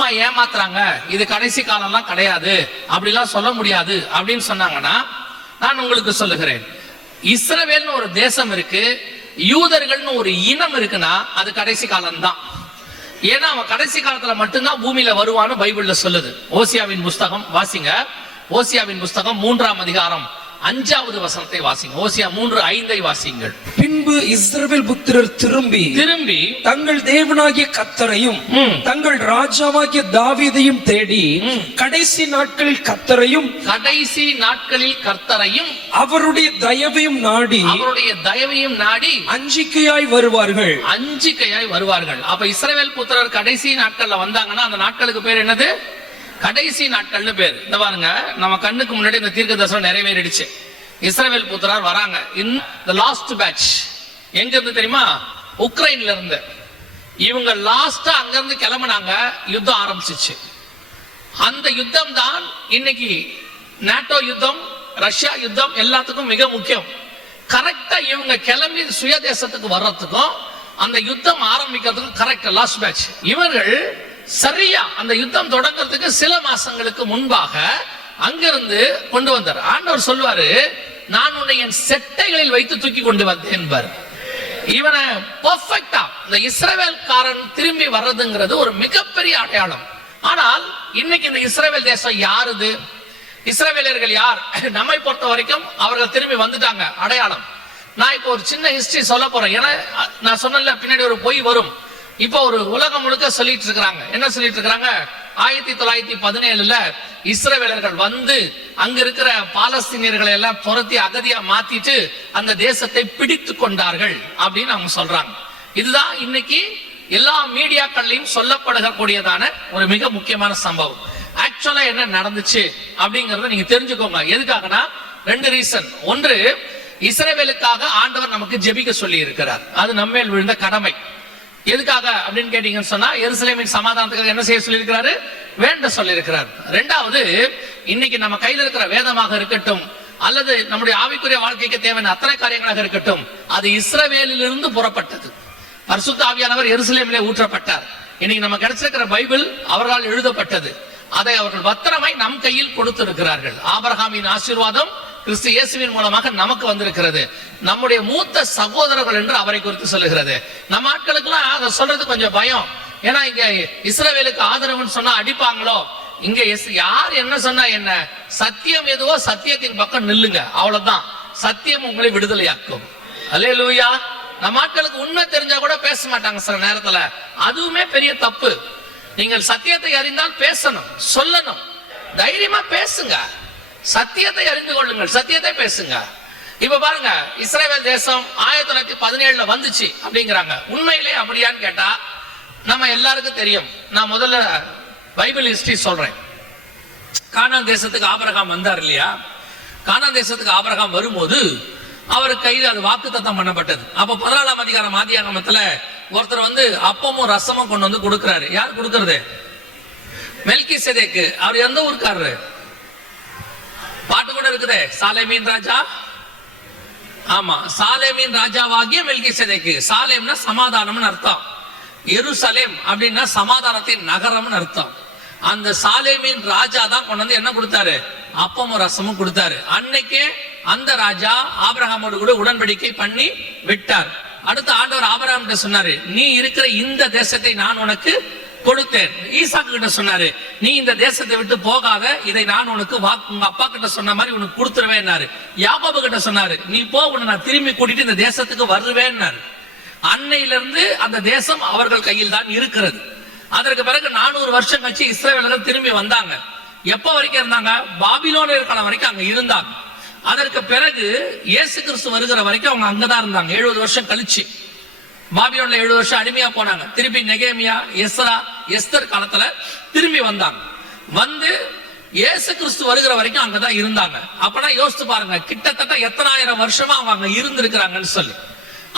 சும்மா ஏமாத்துறாங்க, இது கடைசி காலம்லாம் கிடையாது, அப்படிலாம் சொல்ல முடியாது அப்படின்னு சொன்னாங்கன்னா, நான் உங்களுக்கு சொல்லுகிறேன், இஸ்ரவேல்னு ஒரு தேசம் இருக்கு, யூதர்கள்னு ஒரு இனம் இருக்குன்னா அது கடைசி காலம் தான். ஏன்னா அவன் கடைசி காலத்துல மட்டும்தான் பூமியில வருவான்னு பைபிள்ல சொல்லுது. ஓசியாவின் புஸ்தகம் வாசிங்க. ஓசியாவின் புஸ்தகம் 3ஆம் அதிகாரம் 5வது வசனத்தை வாசிங்க. ஓசியா 3:5 வாசிங்கள். பின்பு இஸ்ரவேல் புத்திரர் திரும்பி தங்கள் தேவனாகிய கர்த்தரையும் தங்கள் ராஜாவாகிய தாவீதையும் தேடி கடைசி நாட்களில் கர்த்தரையும் அவருடைய தயவையும் நாடி அஞ்சிக்கையாய் வருவார்கள். அப்ப இஸ்ரவேல் புத்திரர் கடைசி நாட்கள்ல வந்தாங்கன்னா அந்த நாட்களுக்கு பேர் என்னது? கடைசி நாட்கள்னு பேர். இந்த பாருங்க, நம்ம கண்ணுக்கு முன்னாடி இந்த தீர்க்கதரிசனம் நிறைவேறிடுச்சு. இஸ்ரவேல் புத்திரர் வராங்க. இன் தி லாஸ்ட் பேட்ச் எங்க இருந்து தெரியுமா? உக்ரைன்ல இருந்து. இவங்க லாஸ்டா அங்க இருந்து கிளம்பினாங்க, யுத்தம் ஆரம்பிச்சிச்சு. அந்த யுத்தம் தான் இன்னைக்கு நாட்டோ யுத்தம், ரஷ்யா யுத்தம் எல்லாத்துக்கும் மிக முக்கியம். கரெக்டா இவங்க கிளம்பி சுயதேசத்துக்கு வர்றதுக்கும் அந்த யுத்தம் ஆரம்பிக்கிறதுக்கும் கரெக்ட் லாஸ்ட் பேட்ச். இவர்கள் சரியா அந்த யுத்தம் தொடங்கிறதுக்கு சில மாசங்களுக்கு முன்பாக அங்கிருந்து கொண்டு வந்தார். ஆண்டவர் சொல்வாரு, நான் உன்னை என் செட்டைகளில் வைத்து தூக்கி கொண்டு வந்தேன் என்பார். இவனை பெர்ஃபெக்ட்டா இந்த இஸ்ரவேல்காரன் திரும்பி வர்றதுங்கிறது ஒரு மிகப்பெரிய அடையாளம். ஆனால் இன்னைக்கு இந்த இஸ்ரவேல் தேசம் யாருது? இஸ்ரவேலர்கள் யார்? நம்மை பொறுத்த வரைக்கும் அவர்கள் திரும்பி வந்துட்டாங்க, அடையாளம். நான் இப்போ ஒரு சின்ன ஹிஸ்டரி சொல்ல போறேன். ஏன்னா நான் சொன்னல பின்னாடி ஒரு பொய் வரும். இப்போ ஒரு உலகம் முழுக்க சொல்லிட்டு இருக்கிறாங்க. என்ன சொல்லிட்டு இருக்கிறாங்க? 1917ல இஸ்ரவேலர்கள் வந்து அங்க இருக்கிற பாலஸ்தீனியர்களை எல்லாம் புரட்டி அகதியா மாத்திட்டு அந்த தேசத்தை பிடித்து கொண்டார்கள் அப்படின்னு அவங்க சொல்றாங்க. இதுதான் இன்னைக்கு எல்லா மீடியாக்கள்லையும் சொல்லப்படக்கூடியதான ஒரு மிக முக்கியமான சம்பவம். ஆக்சுவலா என்ன நடந்துச்சு அப்படிங்கறத நீங்க தெரிஞ்சுக்கோங்க. எதுக்காகனா 2 ரீசன். ஒன்று, இஸ்ரவேலுக்காக ஆண்டவர் நமக்கு ஜெபிக்க சொல்லி இருக்கிறார். அது நம்மேல் விழுந்த கடமை. எதுக்காக அப்படின்னு கேட்டீங்கன்னு சொன்னா, எருசலேமின் சமாதானத்துக்காக என்ன செய்ய சொல்லி இருக்கிறாரு? வேண்ட சொல்லி இருக்கிறார். 2வது, இன்னைக்கு நம்ம கையில இருக்கிற வேதமாக இருக்கட்டும் அல்லது நம்முடைய ஆவிக்குரிய வாழ்க்கைக்கு தேவையான அத்தனை காரியங்களாக இருக்கட்டும், அது இஸ்ரவேலிலிருந்து புறப்பட்டது. பரிசுத்த ஆவியானவர் எருசலேமிலே ஊற்றப்பட்டார். இன்னைக்கு நம்ம கிடைச்சிருக்கிற பைபிள் அவர்களால் எழுதப்பட்டது. அதை அவர்கள் பத்திரமாய் நம் கையில் கொடுத்திருக்கிறார்கள். ஆபிரகாமின் ஆசீர்வாதம் கிறிஸ்து இயேசுவின் மூலமாக நமக்கு வந்திருக்கிறது. நம்முடைய மூத்த சகோதரர்கள் என்று அவரை குறித்து சொல்லுகிறது. நம்ம ஆட்களுக்கெல்லாம் அதை சொல்றது கொஞ்சம் பயம். ஏன்னா இங்க இஸ்ரவேலுக்கு ஆதரவுன்னு சொன்னா அடிப்பாங்களோ. இங்க யார் என்ன சொன்னா என்ன? சத்தியம் எதுவோ சத்தியத்தின் பக்கம் நில்லுங்க, அவ்வளவுதான். சத்தியம் உங்களை விடுதலையாக்கும். அல்லேலூயா. நம்ம ஆட்களுக்கு உண்மை தெரிஞ்சா கூட பேச மாட்டாங்க சில நேரத்துல. அதுவுமே பெரிய தப்பு. நீங்கள் சத்தியத்தை அறிந்தால் பேசணும், சொல்லணும், தைரியமா பேசுங்க. சத்தியத்தை அறிந்து கொள்ளுங்கள், சத்தியத்தை பேசுங்க. இப்ப பாருங்க, இஸ்ரவேல் தேசம் 1917ல வந்துச்சு அப்படிங்கிறாங்க. உண்மையிலே அப்படியான்னு கேட்டா நம்ம எல்லாருக்கும் தெரியும். நான் முதல்ல பைபிள் ஹிஸ்டரி சொல்றேன். கானான் தேசத்துக்கு ஆபிரகாம் வந்தார் இல்லையா? கானான் தேசத்துக்கு ஆபிரகாம் வரும்போது அவர் கையில் அது வாக்குத்தத்தம் பண்ணப்பட்டது. அப்ப 14ஆம் அதிகாரம் ஆதியாகமத்துல ஒருத்தர் வந்து அப்பமும் ரசமும் கொண்டு வந்து கொடுக்கிறாரு. யார் கொடுக்கிறது? மெல்கிசேதேக்கு. அவர் எந்த ஊருக்காரரு? பாட்டு கூட இருக்குதே, சாலேமின் ராஜா. ஆமா, சாலேமின் ராஜாவாகிய மெல்கிசேதேக்கு. சாலேம்னா சமாதானம்னு அர்த்தம். எருசலேம் அப்படின்னா சமாதானத்தின் நகரம்னு அர்த்தம். அந்த சாலேமின் ராஜா தான் கொண்டு வந்து என்ன கொடுத்தாரு? அப்பமும் ரசமும் கொடுத்தாரு. அன்னைக்கே அந்த ராஜா ஆபிரகாமோடு கூட உடன்படிக்கை பண்ணி விட்டார். அடுத்த ஆண்டவர் ஆபிரகாம் கிட்ட சொன்னாரு, நீ இருக்கிற இந்த தேசத்தை நான் உனக்கு கொடுத்தேன். ஈசாக்கு கிட்ட சொன்னாரு, நீ இந்த தேசத்தை விட்டு போகாத, இதை நான் உனக்கு உங்க அப்பா கிட்ட சொன்ன மாதிரி உனக்கு கொடுத்துருவேன்னாரு. யாக்கோபு கிட்ட சொன்னாரு, நீ போ, உன்னை நான் திரும்பி கூட்டிட்டு இந்த தேசத்துக்கு வருவேன்னாரு. அன்னையிலிருந்து அந்த தேசம் அவர்கள் கையில் தான் இருக்கிறது. அதற்கு பிறகு 400 வருஷம் கழிச்சு இஸ்ரவேலர்கள் திரும்பி வந்தாங்க. எப்ப வரைக்கும் இருந்தாங்க? பாபிலோனியர் காலம் வரைக்கும் அங்க இருந்தாங்க. அதற்கு பிறகு இயேசு கிறிஸ்து வருகிற வரைக்கும் அவங்க அங்கதான் இருந்தாங்க. 70 வருஷம் கழிச்சு பாபிலோன்ல 70 வருஷம் அடிமையா போனாங்க. திருப்பி நெகேமியா, எஸ்ரா, எஸ்தர் காலத்துல திரும்பி வந்தாங்க. வந்து இயேசு கிறிஸ்து வருகிற வரைக்கும் அங்கதான் இருந்தாங்க. அப்பதான் யோசித்து பாருங்க, கிட்டத்தட்ட எத்தனை ஆயிரம் வருஷமா அவங்க அங்க இருந்திருக்கிறாங்கன்னு சொல்லி.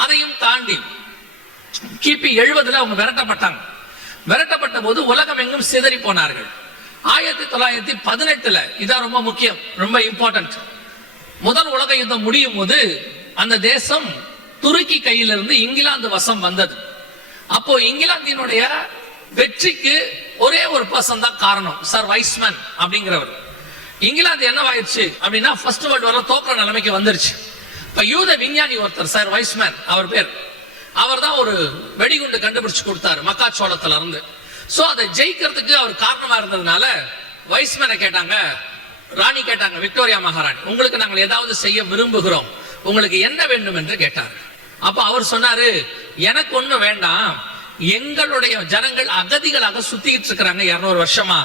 அதையும் தாண்டி கிபி 70ல அவங்க விரட்டப்பட்டாங்க. விரட்டப்பட்ட போது உலகம் எங்கும் சிதறி போனார்கள். 1918ல இதான் ரொம்ப முக்கியம், ரொம்ப இம்பார்ட்டன்ட். முதல் உலக யுத்தம் முடியும் போது அந்த தேசம் துருக்கி கையிலிருந்து இங்கிலாந்து வசம் வந்தது. அப்போ இங்கிலாந்தினுடைய வெற்றிக்கு ஒரே ஒரு பர்சன் தான் காரணம், சார் வைஸ்மேன் அப்படிங்கிறவர். இங்கிலாந்து என்னவாயிருச்சு அப்படின்னா ஃபர்ஸ்ட் வேர்ல்டு வார்ல தோக்குற நிலைமைக்கு வந்துருச்சு. இப்ப யூத விஞ்ஞானி ஒருத்தர் சார் வைஸ்மேன் அவர் பேர், அவர் தான் ஒரு வெடிகுண்டு கண்டுபிடிச்சு கொடுத்தாரு மக்காச்சோளத்துல இருந்து. சோ அதை ஜெயிக்கிறதுக்கு அவர் காரணமா இருந்ததுனால வைஸ்மேனை கேட்டாங்க, ராணி கேட்டாங்க, விக்டோரியா மகாராணி, உங்களுக்கு நாங்கள் ஏதாவது செய்ய விரும்புகிறோம், உங்களுக்கு என்ன வேண்டும் என்று கேட்டார். அப்ப அவர் சொன்னாரு, எனக்கு ஒண்ணும் வேண்டாம், எங்களுடைய ஜனங்கள் அகதிகளாக சுத்திட்டு இருக்கிறாங்க 200 வருஷமா,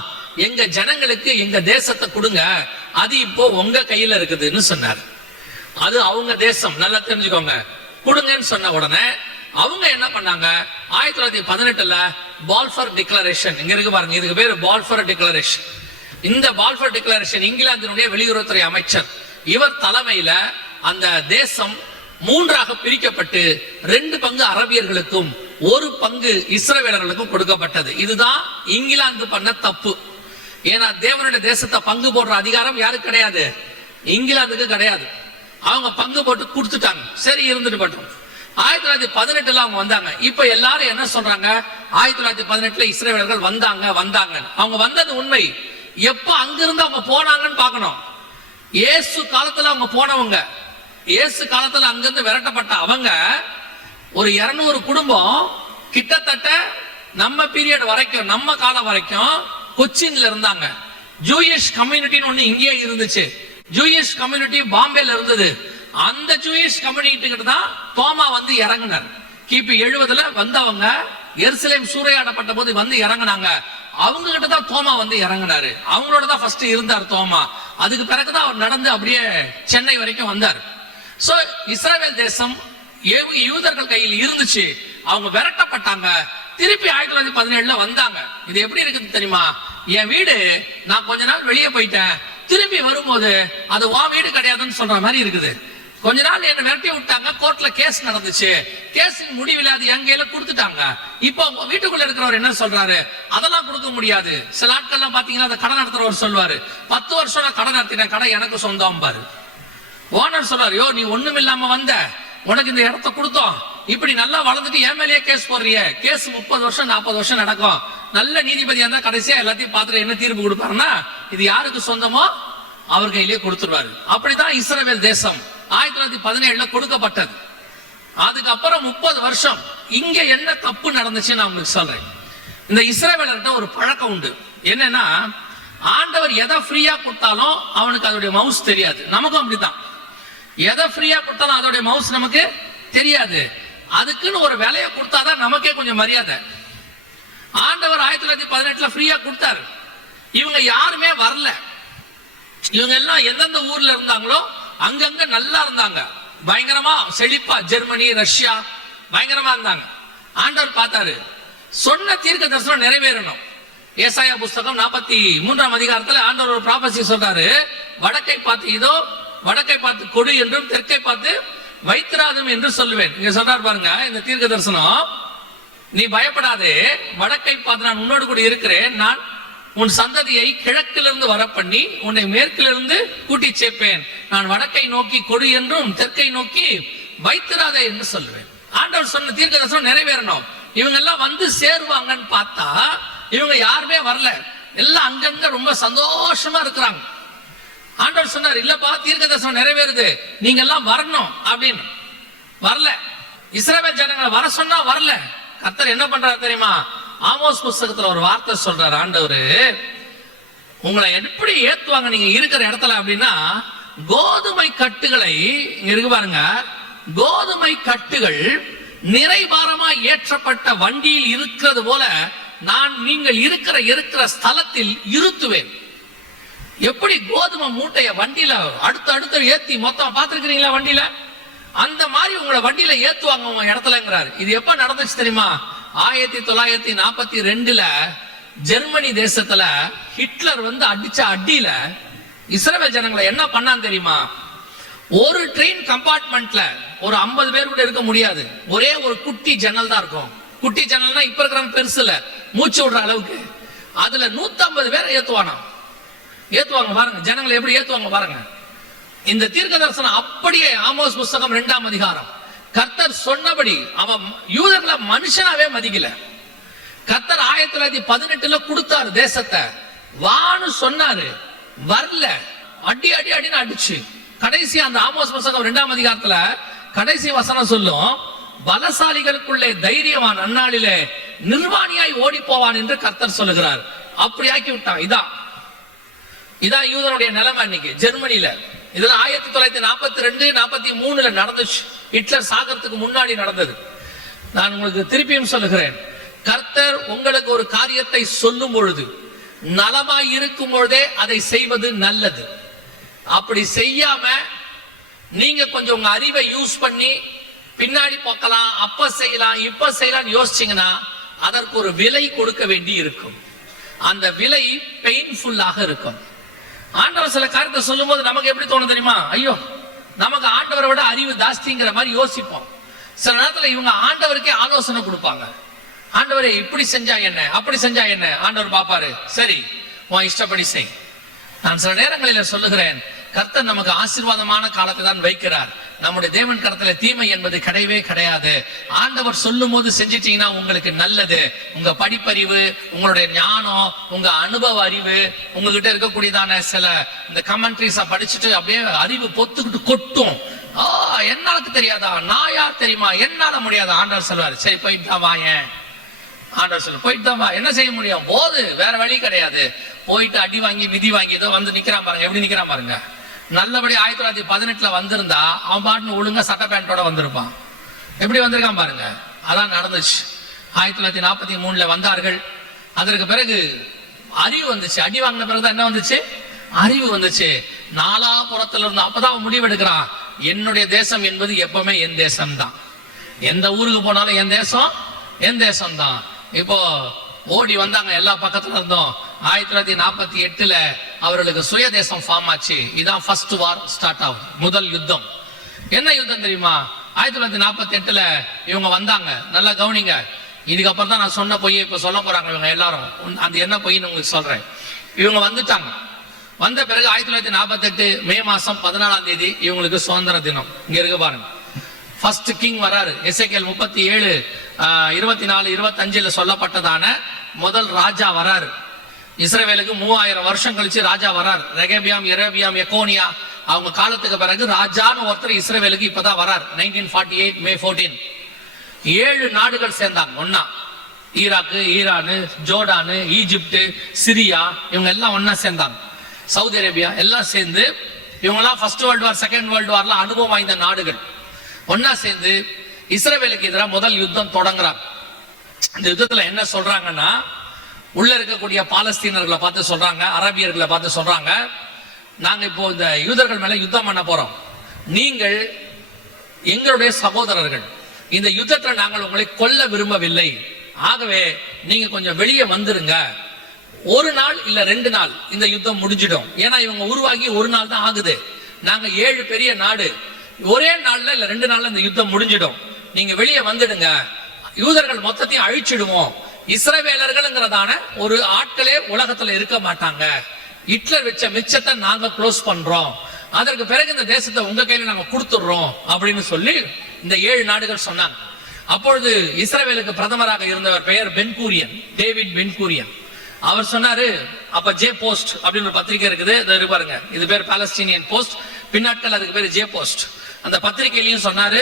எங்க ஜனங்களுக்கு எங்க தேசத்தை கொடுங்க, அது இப்போ உங்க கையில இருக்குதுன்னு சொன்னார். அது அவங்க தேசம், நல்லா தெரிஞ்சுக்கோங்க, கொடுங்கன்னு சொன்ன உடனே அவங்க என்ன பண்ணாங்க, 1918ல பால்ஃபர் டிக்ளரேஷன், இங்க இருக்கு பாருங்க, இதுக்கு பேரு பால்ஃபர் டிக்ளரேஷன். இந்த பால்ஃபர் டிக்ளரேஷன் இங்கிலாந்தினுடைய வெளியுறவுத்துறை அமைச்சர் இவர் தலைமையில அந்த தேசம் 3ஆக பிரிக்கப்பட்டு 2 பங்கு அரபியர்களுக்கும் 1 பங்கு இஸ்ரவேலர்களுக்கும் கொடுக்கப்பட்டது. இதுதான் இங்கிலாந்து பண்ண தப்பு. ஏன்னா தேவனுடைய தேசத்தை பங்கு போடுற அதிகாரம் யாருக்கு கிடையாது, இங்கிலாந்துக்கு கிடையாது. அவங்க பங்கு போட்டு கொடுத்துட்டாங்க, சரி இருந்துட்டு பட்டோம். 1918ல அவங்க வந்தாங்க. இப்ப எல்லாரும் என்ன சொல்றாங்க, 1918ல இஸ்ரவேலர்கள் வந்தாங்க. அவங்க வந்தது உண்மை. எப்ப அங்கிருந்து அவங்க போனாங்கன்னு பார்க்கணும். இயேசு காலத்துல அவங்க போனவங்க, இயேசு காலத்துல அங்கிருந்து விரட்டப்பட்ட அவங்க ஒரு 200 குடும்பம் கிட்டத்தட்ட நம்ம பீரியட் வரைக்கும், நம்ம காலம் வரைக்கும் கொச்சின்ல இருந்தாங்க. ஜூயிஷ் கம்யூனிட்டின்னு ஒண்ணு இங்கே இருந்துச்சு. ஜூயிஷ் கம்யூனிட்டி பாம்பேல இருந்தது. அந்த ஜூயிஷ் கம்யூனிட்டி கிட்ட தான் தோமா வந்து இறங்கினார். கிபி 70ல வந்தவங்க எருசலேம் சூறையாடப்பட்ட போது வந்து இறங்கினாங்க. அவங்க கிட்ட தான் தோமா வந்து இறங்கினாரு. அவங்களோட தான் ஃபர்ஸ்ட் இருந்தார் தோமா. அதுக்கு பிறகுதான் அவர் நடந்து அப்படியே சென்னை வரைக்கும் வந்தார். சோ இஸ்ரவேல் தேசம் யூதர்கள் கையில் இருந்துச்சு. அவங்க விரட்டப்பட்டாங்க. திருப்பி 1917ல வந்தாங்க. இது எப்படி இருக்குது தெரியுமா, என் வீடு நான் கொஞ்ச நாள் வெளியே போயிட்டேன், திரும்பி வரும்போது அது வா வீடு கிடையாதுன்னு சொல்ற மாதிரி இருக்குது. கொஞ்ச நாள் என்ன விரட்டி விட்டாங்க, கோர்ட்ல கேஸ் நடந்துச்சு, கேஸின் முடிவில் அது என் கையில கொடுத்துட்டாங்க. இப்போ வீட்டுக்குள்ள இருக்கிறவர் என்ன சொல்றாரு, அதெல்லாம் கொடுக்க முடியாது. சில ஆட்கள்லாம் பாத்தீங்கன்னா அந்த கடன் நடத்துறவர் சொல்லுவாரு, 10 வருஷம் நான் கடன் நடத்தினேன், கடை எனக்கு சொந்தம் பாரு. ஓனர் சொல்றாரு, யோ நீ ஒண்ணும் இல்லாம வந்த, உனக்கு இந்த இடத்த கொடுத்தோம், இப்படி நல்லா வளர்ந்துட்டு என் மேலேயே கேஸ் போடுறிய, கேஸ் 30 வருஷம் 40 வருஷம் நடக்கும். நல்ல நீதிபதியா இருந்தா கடைசியா எல்லாத்தையும் பார்த்துட்டு என்ன தீர்ப்பு கொடுப்பாருன்னா, இது யாருக்கு சொந்தமோ அவர் கையிலேயே கொடுத்துருவாரு. அப்படிதான் இஸ்ரவேல் தேசம் 1917ல கொடுக்கப்பட்டது. அதுக்கப்புறம் 30 வருஷம் இங்க என்ன தப்பு நடந்துச்சு நான் உங்களுக்கு சொல்றேன். இந்த இஸ்ரவேலர்கிட்ட ஒரு பழக்கம் உண்டு. என்னன்னா, ஆண்டவர் எதை ஃப்ரீயா கொடுத்தாலும் அவனுக்கு அதோடைய மவுஸ் தெரியாது. நமக்கும் அப்படித்தான், எதை ஃப்ரீயா கொடுத்தாலும் அதோடைய மவுஸ் நமக்கு தெரியாது. அதுக்குன்னு ஒரு விலையை கொடுத்தாதான் நமக்கே கொஞ்சம் மரியாதை. ஆண்டவர் 1918ல ஃப்ரீயா கொடுத்தாரு. இவங்க யாருமே வரல. இவங்க எல்லாம் எந்தெந்த ஊர்ல இருந்தாங்களோ அங்கங்க நல்லா இருந்தாங்க, பயங்கரமா செழிப்பா. ஜெர்மனி, ரஷ்யா பயங்கரமா இருந்தாங்க. ஆண்டவர் பார்த்தாரு, சொன்ன தீர்க்க தரிசனம் நிறைவேறணும். ஏசாயா புஸ்தகம் 43ஆம் அதிகாரத்துல ஆண்டவர் ஒரு ப்ராபசி சொல்றாரு, வடக்கை பார்த்து இதோ வடக்கை பார்த்து கொடு என்றும் தெற்கை பார்த்து வைத்திராதும் என்று சொல்லுவேன். இங்க சொல்றாரு பாருங்க இந்த தீர்க்க தரிசனம், நீ பயப்படாதே, வடக்கை பார்த்து நான் உன்னோடு கூட இருக்கிறேன், நான் உன் சந்ததியை கிழக்கிலிருந்து வர பண்ணி உன்னை மேற்கிலிருந்து கூட்டி சேர்ப்பேன், நான் வடக்கை நோக்கி கொடு என்றும் தெற்கை நோக்கி வைத்திராதே என்று சொல்லுவேன். ஆண்டவர் சொன்ன தீர்க்க தரிசனம் நிறைவேறணும். இவங்க எல்லாம் வந்து சேருவாங்கன்னு பார்த்தா இவங்க யாருமே வரல. எல்லாம் அங்கங்க ரொம்ப சந்தோஷமா இருக்கிறாங்க. ஆண்டவர் சொன்னார், இல்லப்பா தீர்க்க தரிசனம் நிறைவேறுது, நீங்க எல்லாம் வரணும் அப்படின்னு. வரல. இஸ்ரவேல் ஜனங்களை வர சொன்னா வரல. கர்த்தர் என்ன பண்றாரு தெரியுமா, ஆமோஸ் புஸ்தகத்துல ஒரு வார்த்தை சொல்றாரு ஆண்டவரு, உங்களை எப்படி ஏத்துவாங்க நீங்க இருக்கிற இடத்துல அப்படின்னா, கோதுமை கட்டுகளை, இங்க இருக்கு பாருங்க, கோதுமை கட்டுகள் நிறைபாரமா ஏற்றப்பட்ட வண்டியில் இருக்கிறது போல நான் நீங்கள் இருக்கிற ஸ்தலத்தில் இருத்துவேன். எப்படி கோதுமை மூட்டைய வண்டியில அடுத்து ஏத்தி மொத்தம் பாத்துருக்கீங்களா வண்டியில, அந்த மாதிரி உங்களை வண்டியில ஏத்துவாங்க உங்க இடத்துலங்கிறாரு. இது எப்ப நடந்துச்சு தெரியுமா, 1942ல ஜெர்மனி தேசத்துல ஹிட்லர் வந்து அடிச்ச அடியில இஸ்ரவேல் ஜனங்களை என்ன பண்ணான்னு தெரியுமா, ஒரு ட்ரெயின் கம்பார்ட்மெண்ட்ல ஒரு 50 பேர் கூட இருக்க முடியாது, ஒரே ஒரு குட்டி ஜன்னல் தான் இருக்கும். குட்டி ஜன்னல்னா இப்ப இருக்கிற பெருசு இல்ல, மூச்சு விடுற அளவுக்கு. அதுல 150 பேரை ஏத்துவாங்க பாருங்க, ஜனங்களை எப்படி ஏத்துவாங்க பாருங்க. இந்த தீர்க்க தரிசனம் அப்படியே ஆமோஸ் புஸ்தகம் 2ஆம் அதிகாரம், கர்த்தர் சொன்னபடி அவன் யூதர்களை மனுஷனாவே மதிக்கல. கர்த்தர் 1918 கொடுத்தாரு தேசத்தை, வான்னு சொன்னாரு, வரல, அடி அடி அடின்னு அடிச்சு கடைசி அந்த ஆமோஸ் புத்தகம் 2ஆம் அதிகாரத்துல கடைசி வசனம் சொல்லும், பலசாலிகளுக்குள்ளே தைரியவான் அந்நாளிலே நிர்வாணியாய் ஓடி போவான் என்று கர்த்தர் சொல்லுகிறார். அப்படி ஆக்கி விட்டான். இதான் யூதனுடைய நிலைமை இன்னைக்கு ஜெர்மனியில. இதெல்லாம் 1942 43 நடந்துச்சு. ஹிட்லர் சாகிறதுக்கு முன்னாடி நடந்தது. நான் உங்களுக்கு திருப்பியும் சொல்லுகிறேன், கர்த்தர் உங்களுக்கு ஒரு காரியத்தை சொல்லும் பொழுது நலமாய் இருக்கும் பொழுதே அதை செய்வது நல்லது. அப்படி செய்யாம நீங்க கொஞ்சம் உங்க அறிவை யூஸ் பண்ணி பின்னாடி பார்க்கலாம், அப்ப செய்யலாம் இப்ப செய்யலாம் யோசிச்சீங்கன்னா அதற்கு ஒரு விலை கொடுக்க வேண்டி இருக்கும். அந்த விலை பெயின்ஃபுல்லாக இருக்கும். ஆண்டவர் சில காரியத்தை சொல்லும் போது நமக்கு எப்படி தோணும் தெரியுமா? ஐயோ, நமக்கு ஆண்டவரை விட அறிவு ஜாஸ்திங்கிற மாதிரி யோசிப்போம். சில நேரத்துல இவங்க ஆண்டவருக்கே ஆலோசனை கொடுப்பாங்க. ஆண்டவரே இப்படி செஞ்சா என்ன, அப்படி செஞ்சா என்ன. ஆண்டவர் பாப்பாரு, சரி உன் இஷ்டப்படி செய். நான் சில நேரங்களில் சொல்லுகிறேன், கர்த்தர் நமக்கு ஆசீர்வாதமான காலத்தை தான் வைக்கிறார். நம்முடைய தேவன் கரத்துல தீமை என்பது கிடையவே கிடையாது. ஆண்டவர் சொல்லும் போது செஞ்சிட்டீங்கன்னா உங்களுக்கு நல்லது. உங்க படிப்பறிவு, உங்களுடைய ஞானம், உங்க அனுபவ அறிவு, உங்ககிட்ட இருக்கக்கூடியதான சில இந்த கமெண்ட்ரிஸ படிச்சுட்டு அப்படியே அறிவு பொத்துக்கிட்டு கொட்டும். என்னாலுக்கு தெரியாதா, நான் யார் தெரியுமா, என்னால முடியாத. ஆண்டவர் சொல்வாரு, சரி போயிட்டு தான் வாயேன். ஆண்டவர் சொல்ல, போயிட்டு தான் வா. என்ன செய்ய முடியும், போது, வேற வழி கிடையாது. போயிட்டு அடி வாங்கி மிதி வாங்கி ஏதோ வந்து நிக்கிறான் பாருங்க, எப்படி நிக்கிறான் பாருங்க. நல்லபடி 1918 வந்திருந்தா அவன் பாட்டுன்னு ஒழுங்கா சட்ட பேண்டோட வந்திருப்பான். எப்படி வந்திருக்கான் பாருங்க. அதான் நடந்துச்சு. 1943 வந்தார்கள். அதற்கு பிறகு அறிவு வந்துச்சு. அடி வாங்கின பிறகுதான் என்ன வந்துச்சு, அறிவு வந்துச்சு. நாலாபுறத்துல இருந்து அப்பதான் முடிவெடுக்கிறான், என்னுடைய தேசம் என்பது எப்பவுமே என் தேசம் தான். எந்த ஊருக்கு போனாலும் என் தேசம் என் தேசம் தான். இப்போ ஓடி வந்தாங்க எல்லா பக்கத்துல இருந்தோம். 1948 அவர்களுக்கு சுய தேசம் ஃபார்ம் ஆச்சு. இதான் ஃபர்ஸ்ட் வார் ஸ்டார்ட் ஆகும், முதல் யுத்தம். என்ன யுத்தம் தெரியுமா? 1948 இவங்க வந்தாங்க. நல்லா கவனிங்க, இதுக்கப்புறம் தான் நான் சொன்ன பொய்யை இப்ப சொல்ல போறாங்க இவங்க எல்லாரும். அந்த என்ன பொய்ன்னு உங்களுக்கு சொல்றேன். இவங்க வந்துட்டாங்க. வந்த பிறகு 1948 மே மாசம் 14ஆம் தேதி இவங்களுக்கு சுதந்திர தினம். இங்க இருக்கு பாருங்க. ஃபர்ஸ்ட் கிங் வராரு. எசேக்கியேல் 37 24 25 சொல்லப்பட்டதான முதல் ராஜா வராரு. இஸ்ரவேலுக்கு 3000 வருஷம் கழிச்சு ராஜா வராரு. ரெகபியாம், எரேபியாம், எக்கோனியா அவங்க காலத்துக்கு பிறகு ராஜான்னு ஒருத்தர் இஸ்ரவேலுக்கு இப்பதான் வராரு. 1948 மே 14 7 நாடுகள் சேர்ந்தாங்க ஒன்னா. Iraq, Iran, Jordan, Egypt, Syria, இவங்க எல்லாம் ஒன்னா சேர்ந்தாங்க. சவுதி அரேபியா எல்லாம் சேர்ந்து இவங்க எல்லாம் first world war, second world வார்ல அனுபவம் வாய்ந்த நாடுகள் ஒன்னா சேர்ந்து இஸ்ரவேலுக்கு எதிராக முதல் யுத்தம் தொடங்குறாங்க. இந்த யுத்தத்துல என்ன சொல்றாங்கன்னா, உள்ள இருக்கக்கூடிய பாலஸ்தீனர்களை பார்த்து சொல்றாங்க, அரபியர்களை பார்த்து சொல்றாங்க, நாங்க இப்போ இந்த யூதர்கள் மேல யுத்தம் பண்ண போறோம். நீங்கள் எங்களுடைய சகோதரர்கள். இந்த யுத்தத்தில் நாங்கள் உங்களை கொல்ல விரும்பவில்லை. ஆகவே நீங்க கொஞ்சம் வெளியே வந்துருங்க. ஒரு நாள் இல்ல 2 நாள் இந்த யுத்தம் முடிஞ்சிடும். ஏன்னா இவங்க உருவாகி ஒரு நாள் தான் ஆகுது. நாங்க 7 பெரிய நாடு, ஒரே நாள்ல இல்ல 2 நாள்ல இந்த யுத்தம் முடிஞ்சிடும். நீங்க வெளியே வந்துடுங்க. யூதர்கள் மொத்தத்தையும் அழிச்சிடுவோம். இஸ்ரவேலர்கள்ங்கிறதான ஒரு ஆட்களே உலகத்துல இருக்க மாட்டாங்க. ஹிட்லர் வச்ச மிச்சத்தை நாங்க க்ளோஸ் பண்றோம். அதற்கு பிறகு இந்த தேசத்தை உங்க கையில நாங்க கொடுத்துடுறோம் அப்படின்னு சொல்லி இந்த 7 நாடுகள் சொன்னாங்க. அப்பொழுது இஸ்ரவேலுக்கு பிரதமராக இருந்தவர் பெயர் பென்கூரியன், டேவிட் பென்கூரியன். அவர் சொன்னாரு, அப்ப ஜே போஸ்ட் அப்படின்னு ஒரு பத்திரிகை இருக்குது, இது பாருங்க, இது பேர் பாலஸ்தீனியன் போஸ்ட், பின்னாட்கள் அதுக்கு பேர் ஜே போஸ்ட். அந்த பத்திரிகையிலையும் சொன்னாரு,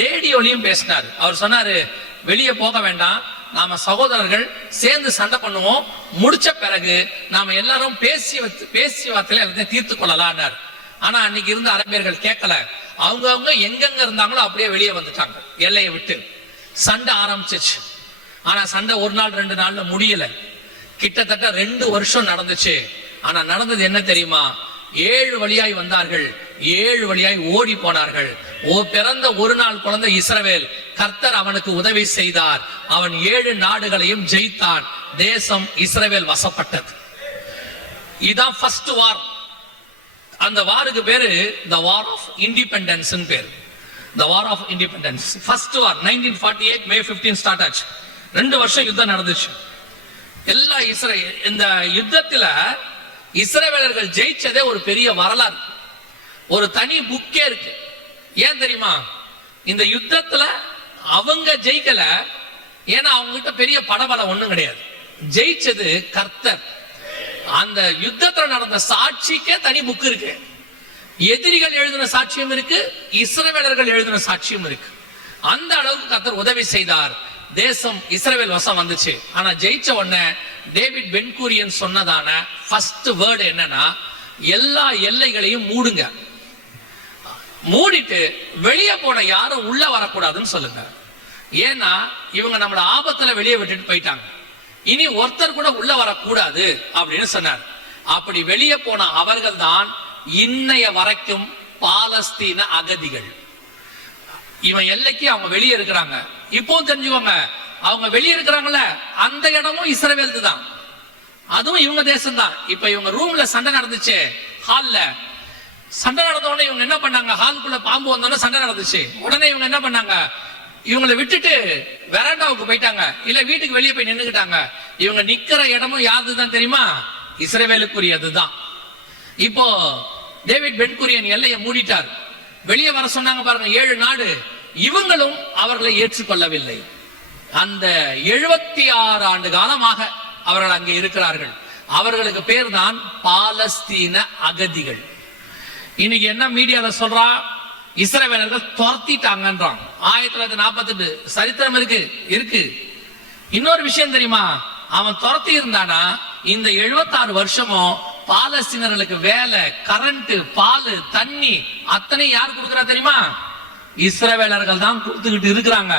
ரேடியோலையும் பேசினாரு. அவர் சொன்னாரு, வெளியே போக வேண்டாம், நாம சகோதரர்கள் சேர்ந்து சண்டை பண்ணுவோம், முடிச்ச பிறகு நாம எல்லாரும் பேசி வார்த்தையில எல்லாத்தையும் தீர்த்து கொள்ளலாம்னாரு. ஆனா அன்னைக்கு இருந்த அரபியர்கள் கேட்கல. அவங்க எங்கெங்க இருந்தாங்களோ அப்படியே வெளியே வந்துட்டாங்க எல்லையை விட்டு. சண்டை ஆரம்பிச்சிச்சு. ஆனா சண்டை ஒரு நாள் 2 நாள்ல முடியல. கிட்டத்தட்ட 2 வருஷம் நடந்துச்சு. ஆனா நடந்தது என்ன தெரியுமா? 7 வழியாய் வந்தார்கள், 7 வழியாய் ஓடி போனார்கள். பிறந்த ஒரு நாள் குழந்தை இஸ்ரவேல், கர்த்தர் அவனுக்கு உதவி செய்தார். அவன் 7 நாடுகளையும் ஜெயித்தான். தேசம் இஸ்ரவேல் வசப்பட்டது. இதான் ஃபர்ஸ்ட் வார். அந்த வாருக்கு பேரு தி வார் ஆஃப் இண்டிபெண்டன்ஸ் பேரு. The war of independence. First war 1948 May 15 start ஆச்சு. 2 வருஷம் யுத்தம் நடந்துச்சு. எல்லா இந்த யுத்தத்துல இஸ்ரவேலர்கள் ஜெயிச்சதே ஒரு பெரிய வரலாறு, ஒரு தனி புக்கே இருக்கு. ஏன் தெரியுமா? இந்த யுத்தத்துல அவங்க ஜெயிக்கல, ஏன்னா அவங்க கிட்ட பெரிய படபலம் ஒண்ணும் கிடையாது. ஜெயிச்சது கர்த்தர். அந்த யுத்தத்துல நடந்த சாட்சிக்கே தனி புக் இருக்கு. எதிரிகள் எழுதின சாட்சியம் இருக்கு, இஸ்ரவேலர்கள் எழுதின சாட்சியம் இருக்கு. அந்த அளவுக்கு கர்த்தர் உதவி செய்தார். தேசம் இஸ்ரவேல் வசம் வந்துச்சு. ஆனா ஜெயிச்ச உடனே டேவிட் பென்கூரியன் சொன்னதான ஃபர்ஸ்ட் வேர்டு என்னன்னா, எல்லா எல்லைகளையும் மூடுங்க, மூடிட்டு வெளியே போன யாரும் உள்ள வரக்கூடாதுன்னு சொல்லுங்க. ஏன்னா இவங்க நம்மள ஆபத்துல வெளியே விட்டுட்டு போயிட்டாங்க, இனி ஒருத்தர் கூட உள்ள வரக்கூடாது அப்படின்னு சொன்னார். அப்படி வெளியே போன அவர்கள் தான் இன்னைய வரைக்கும் பாலஸ்தீன அகதிகள். இவன் எல்லைக்கு அவங்க வெளியே இருக்கிறாங்க. இப்போ தெரிஞ்சுக்கோங்க, அவங்க வெளியே இருக்கிறாங்கல்ல, அந்த இடமும் இஸ்ரவேல் தான், அதுவும் இவங்க தேசம் தான். இப்ப இவங்க ரூம்ல சண்டை நடந்துச்சு, ஹால்ல சண்டை நடந்த உடனே இவங்க என்ன பண்ணாங்க, ஹாலுக்குள்ள பாம்பு வந்தோடனே சண்டை நடந்துச்சு. உடனே இவங்க என்ன பண்ணாங்க, இவங்களை விட்டுட்டு வெராண்டாவுக்கு போயிட்டாங்க, இல்ல வீட்டுக்கு வெளியே போய் நின்னுக்கிட்டாங்க. இவங்க நிக்கிற இடமும் யாருதுதான் தெரியுமா, இஸ்ரவேலுக்குரியதுதான். இப்போ டேவிட் பென்கூரியன் எல்லையை மூடிட்டார். வெளியே வர சொன்னாங்க பாருங்க 7 நாடு. இவங்களும் அவர்களை ஏற்றுக்கொள்ளவில்லை. அந்த 76 ஆண்டு காலமாக அவர்கள் அங்கே இருக்கிறார்கள். அவர்களுக்கு பேர் தான் பாலஸ்தீன அகதிகள். இன்னைக்கு என்ன மீடியால சொல்றா, இஸ்ரவேலர்கள் துரத்திட்டாங்கன்றான். 1948 சரித்திரம் இருக்கு. இன்னொரு விஷயம் தெரியுமா, அவன் துரத்தி இருந்தானா இந்த 76 வருஷமும் பாலஸ்தீனர்களுக்கு வேலை, கரண்ட், பால், தண்ணி அத்தனை யார் கொடுக்கிறா தெரியுமா, இஸ்ரவேலர்கள் தான் கொடுத்துக்கிட்டு இருக்கிறாங்க.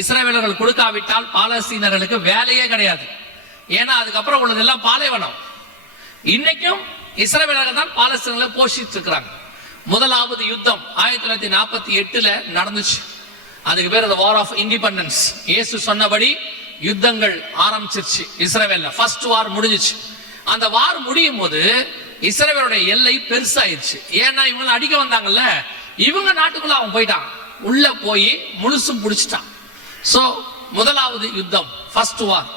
இஸ்ரவேலர்கள் கொடுக்காவிட்டால் பாலஸ்தீனர்களுக்கு வேலையே கிடையாது. ஏன்னா அதுக்கப்புறம் உள்ளதெல்லாம் பாலைவனம். இன்னைக்கும் இஸ்ரவேலர்கள் தான் பாலஸ்தீனர்களை போஷித்து இருக்கிறாங்க. முதலாவது யுத்தம் 1948 நடந்துச்சு. அதுக்கு பேர் வார் ஆஃப் இண்டிபெண்டன்ஸ். இயேசு சொன்னபடி யுத்தங்கள் ஆரம்பிச்சிருச்சு இஸ்ரவேல்ல. ஃபர்ஸ்ட் வார் முடிஞ்சிச்சு. அந்த வார் முடியும் போது இஸ்ரவேலுடைய எல்லை பெருசாயிருச்சு. ஏன்னா இவங்க அடிக்க வந்தாங்கல்ல, இவங்க நாட்டுக்குள்ள அவன் போயிட்டான், உள்ள போய் முழுசும் புடிச்சிட்டான். சோ முதலாவது யுத்தம், ஃபர்ஸ்ட் வார்.